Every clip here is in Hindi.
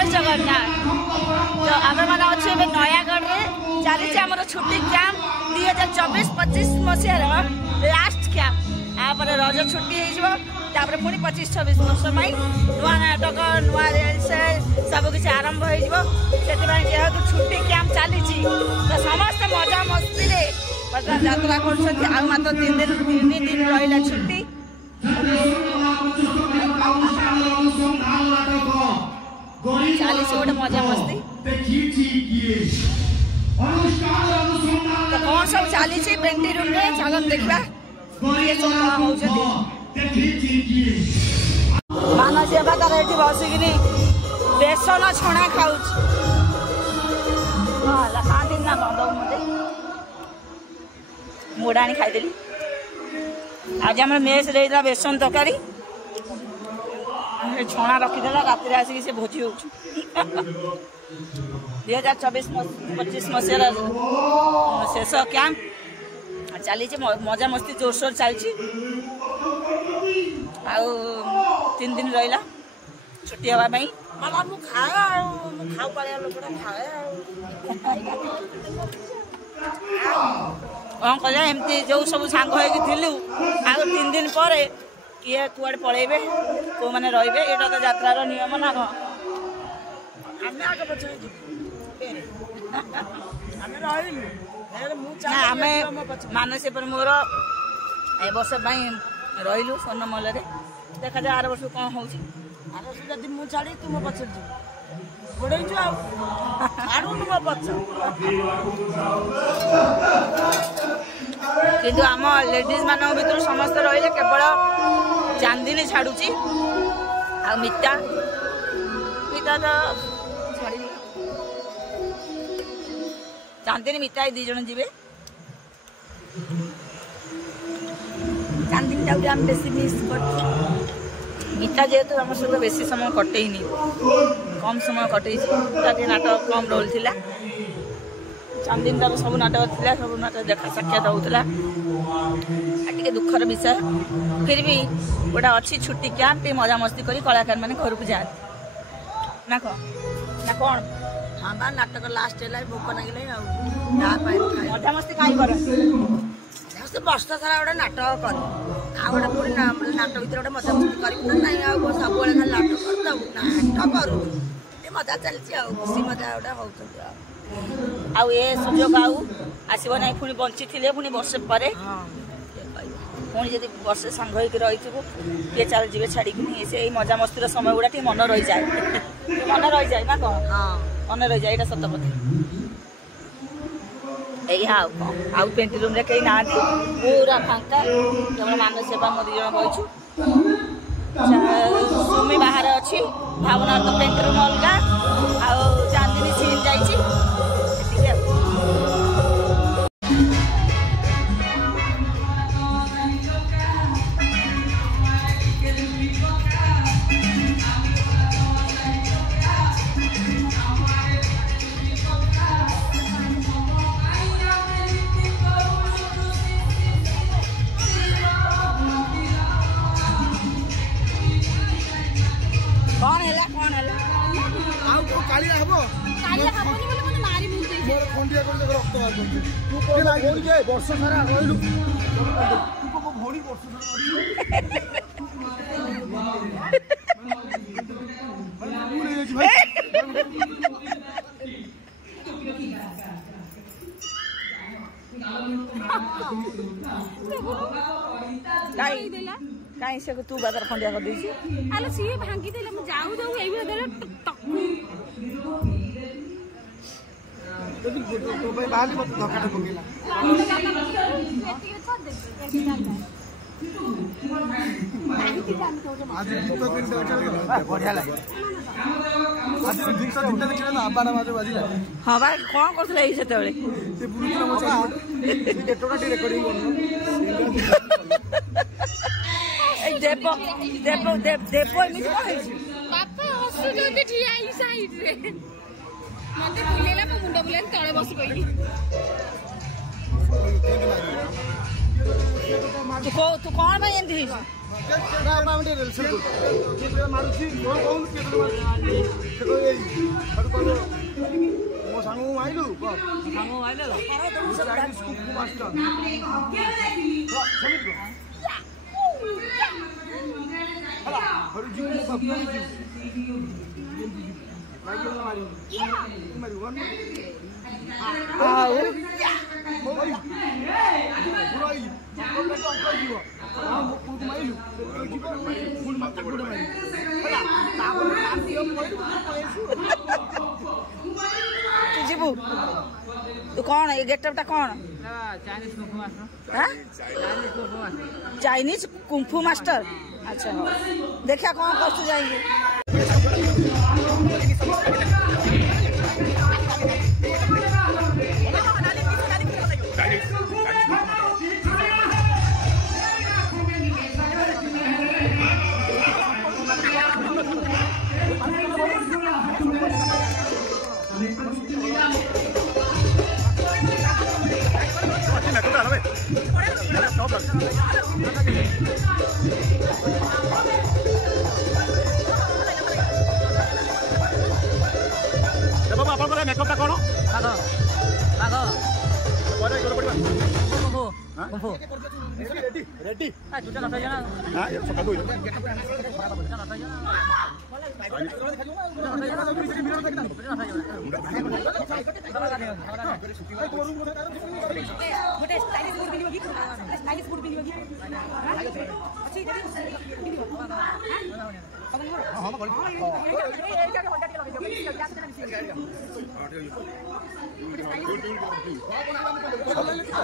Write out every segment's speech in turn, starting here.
जय जगन्नाथ। तो आम मैंने अच्छे नयागढ़ में चली आम छुट्टी कैंप 2024-25 मसीहार लास्ट कैंप। आप रज छुट्टी होपर पुणी 25-26 वर्ष नुआ नाटक नुआ सब किसी आरंभ हो जेहेतु छुट्टी कैंप चली तो समस्त मजा मस्ती यात्रा कर मात्र 3 दिन रहा छुट्टी। चली गोटे मजा मस्ती तो कौन सब चली पेंटिंग रूम में चल देखा मानसी तार ये बसिक बेसन छणा खाऊ खाती ना बंद मत मुड़ा खाईदेली। आज आम मेस देता बेसन तरकारी छणा रखीदेला रात आसिक से भोजी हो 2024-25 मसीहार शेष कैंप चली मजा मस्ती जोरसोर चलती 3 दिन रहा छुट्टी हाँपाई माला मु खाए खाऊ पाया लोकटा खाए कौन कह एमती जो सब सांग हो 3 दिन पर किए कुआड़े पलैबे को मैंने रे ये तो यात्रार नियम ना कौन आम मानसी मोर ए वर्ष रही स्वर्णमल देखा जाए आर वर्ष कौन हो जदि मु छाड़ी तुम पचर गोड़े छाड़ू मो पच किंतु आम लेडीज मान भर समस्त रही केवल चांदिनी छाड़ुची आ मिता मिता तो छाड़ी चांदिनी मिता 2 जन जीवे चांदिनी टाइम बेसी मिस कर मिता जेहेतु आम सहित बेसी समय कटेनी कम समय कटे नाटक कम रोल थिला चांदिनी तार सब नाटक थिला सब नाटक देखा साक्षात होता टे दुखर विषय फिर भी गोटा अच्छी छुट्टी कैंप मजा मस्ती करी कलाकार मैंने घर को जाते ना कौन हाँ बा नाटक लास्ट है भोक लगे मजा मस्ती कहीं कर वर्ष सारा गोटे नाटक कर गोटे पुणी नाटक भर गोटे मजा मस्ती कर सब खाली नाटक नाटक करू मजा चलती खुशी मजा गोटे हो सुजोग आसब ना पुणी बंची थे पुणी वर्षे पर पुणी जब वर्षे सांग हो रही किए चल जी छाड़ी से मजा मस्ती समय गुड़ा मन रही जाए मन रही जाए ना कौन मन रही जाए सत कथा यही पेंटिंग रूम कहीं ना पूरा फांका केवल मानसी मो 2 जन बहीचु सुमी बाहर अच्छी भावना तो पेंटिंग रूम अलग चांदिनी सीन जाइए वर्ष सारा रही भौणी वर्ष कहीं से तू बाजार खंडिया कर देसी आलो सी भांगी देले मु जाऊ जाऊ एई देले तो भाई बाहर मत धक्का पकेला आज तो दिन बढ़िया लगे आज ठीक से दिन देखिला ना 12 बजे बाजिला हां भाई कोन करथले ई सेते बेले से बुरुतरा मचा केटोटा टी रेकॉर्डिंग करनो ए देपो एमिति कहै बापा हसु जोते ठिया ई साइड रे मते बुलेला मो मुंडा बुलेन तळे बस गई तू कौन भाई एंती ମୋ ସାଙ୍ଗକୁ ମାଇଲୁ ଯିବୁ ତୁ କଣ ଏ ଗେଟଅପଟା କଣ ଚାଇନିଜ କୁମ୍ଫୁ ମାଷ୍ଟର ଆଚ୍ଛା ଦେଖିଆ କଣ କରୁଛୁ ଯାଇକି ଆପଣଙ୍କର ମେକଅପଟା କଣ ରେଡି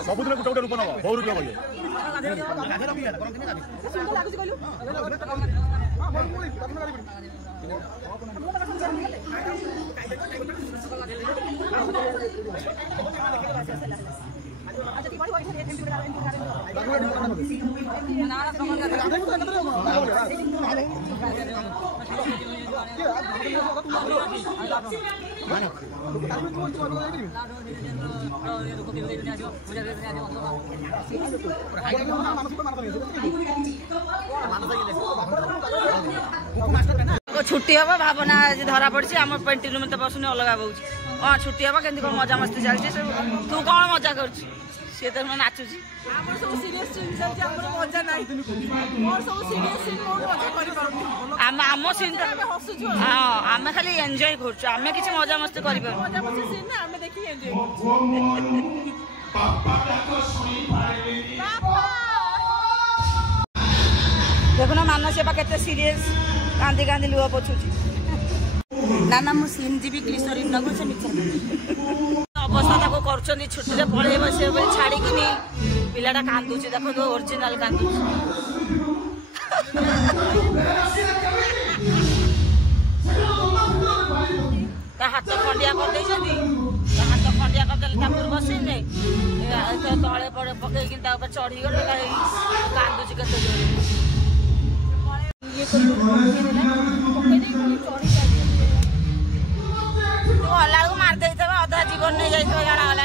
ସବୁଦିନ ଗୋଟେ ଗୋଟେ ରୂପ ନବ ବହୁ ରୂପ ବୋଲି छुट्टी हम भावना आज धरा पड़ी आम पेंटिंग रूम तो बसुनी अलग बहुत हाँ छुट्टी हम के मजा मस्ती चलती तू कौन मजा कर सी तो नाचुची आम सीन हाँ आम खाली एंजॉय कर किसी मजा मस्ती कर देखुना मानसी केते सीरियस कांदी कांदी लुह पोछुची ना ना मु सीन जीवी ग्लिसरी नगु से मिछ अवस्था ताको करछनी छुट्टी रे पळेब से बोली छाड़ी किनी पिलाटा कांदुची देखो तो ओरिजिनल कांदुची ता हाथ खंडिया कर देछथि ता हाथ खंडिया कर देले ता पूर्व सीन ने तळे पड़े पकई कि ता ऊपर चढ़ी गले कांदुची कते तू हला मार दे अधा जीवन नहीं जाए जाना गला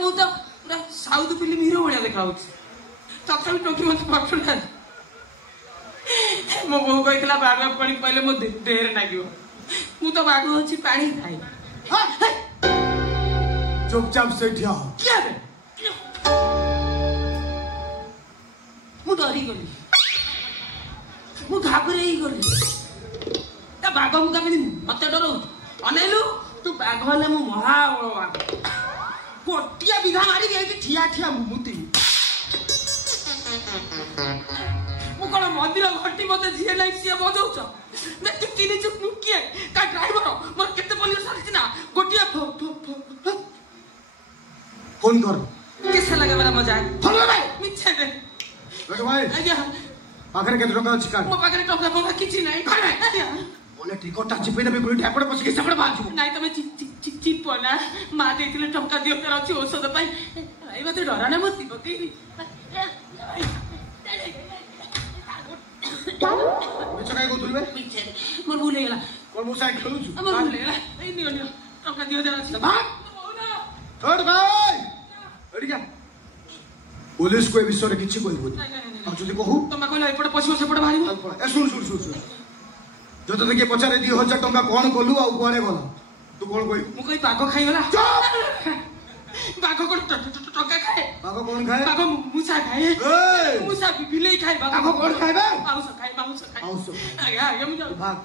मुझे पूरा साउथ फिल्म हिरो भाया देखा तथा टोकी मत पकड़ा मो बो कहला बाघ पानी पहले मो देहर नागियो मु तो बाघ अच्छी पानी खाई चुपचाप से मु डरी गली मु घाबरे गली बाघ मु कमी मत डर अनेलु तू बाघ हेले मु महाबलवान गोटिया बिघा मारी गई ठिया ठिया मुमुती मु कौन मंदिर घंटी मत झीए लाइक सी बजाऊच ना तू तीन चुप किए का ड्राइवर मोर केते पुलिस सारी ना गोटिया फोन कर कैसा लगा मेरा मजा फोन भाई मिछे दे भाई आज्ञा पाखरे केते टका अछि का मो पाखरे टका मोगा किछि नाही घर में बोले टिकट चिपे देबे गुली ढापड़ पछ के सपड़ बाजू नाही तमे चिप ना मा देतिले टका दियो कर अछि औषध पाई भाई मते डरा ना मती पकी मिछ काय गोतुलबे मिछ मोर भूल गेला और मो साइड खेलु छु हम लेला ए नियो नियो टका 2000 अछि थर्ड भाई एडी क्या पुलिस को ए विषय रे किछि कहबो अब जदी कहू तमा कहला एपटे पछियो सेपटे बाहरिबो ए सुन जो तो देखिए पचारे 2000 टका कोन कोलु आ कुआरे गला तू कोन कोई मु कई पागो खाइगला बाघ को टका खाए बाघ कौन खाए बाघ मुसा खाए मुसा बिले खाए बाघ कौन खाए बे माउस खाए आगे आगे मु जाऊ भाग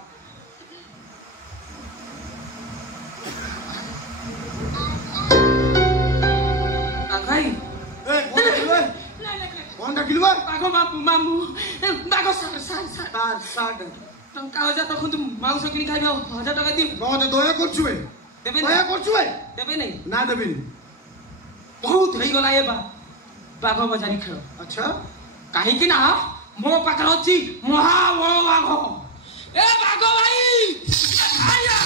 भाई ए कौन डाकिलबे बाघ मामू बाघ सार टंका 1000 टका तुम माउस किनी खाइबो 1000 टका दि कौन दे दया करछु बे दया करछु बे देबे नहीं ना देबे बहुत हेई गला ए बाघ बजारी खेल अच्छा काहे कि ना मो पाकर अछि महा वो बाघ ए बाघ भाई आया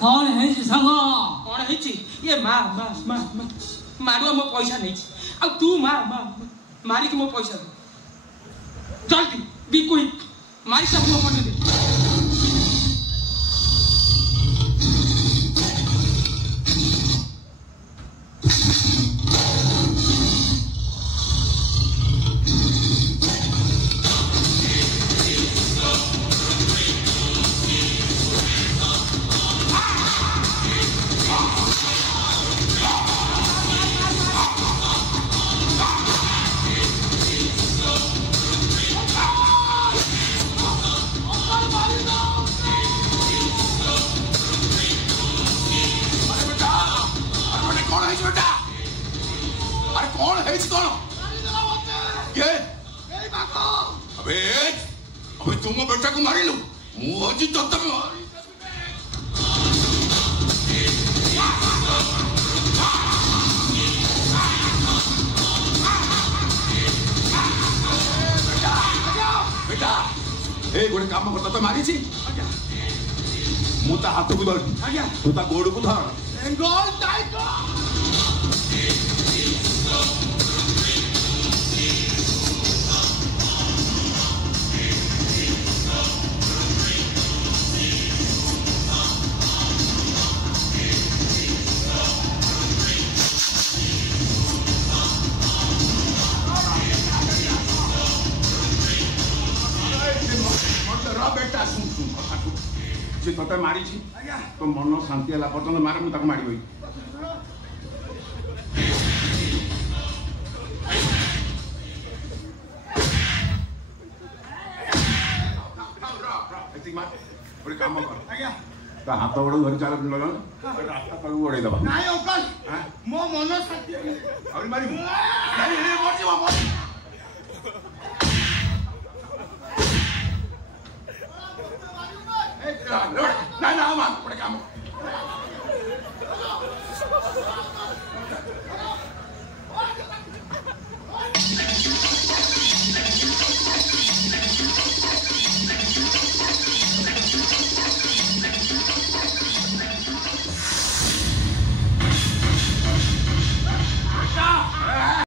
कौन है जी संग कौन है छी ये मारुआ मो पैसा नहीं अब तू मारी के मो पैसा दे जल्दी बी क्विक मारी सब मो पटे दे तुम बेटा को मारिलु मुझे तो तब बेटा ए गोटे काम करता तो मारी छी मु ता हाथ को धर आज्ञा तू ता गोड़ को धर एंगल टाइगर बेटा सुन जे तोते मारी छी तो मन शांति हला पर्यंत मारे मु ताको मारी होई एक काम कर आज्ञा तो हाथ बड़ धरि चाल लगा रास्ता पर ओडे दबा नाही अंकल मो मन शांति और मारी नहीं मर जीवा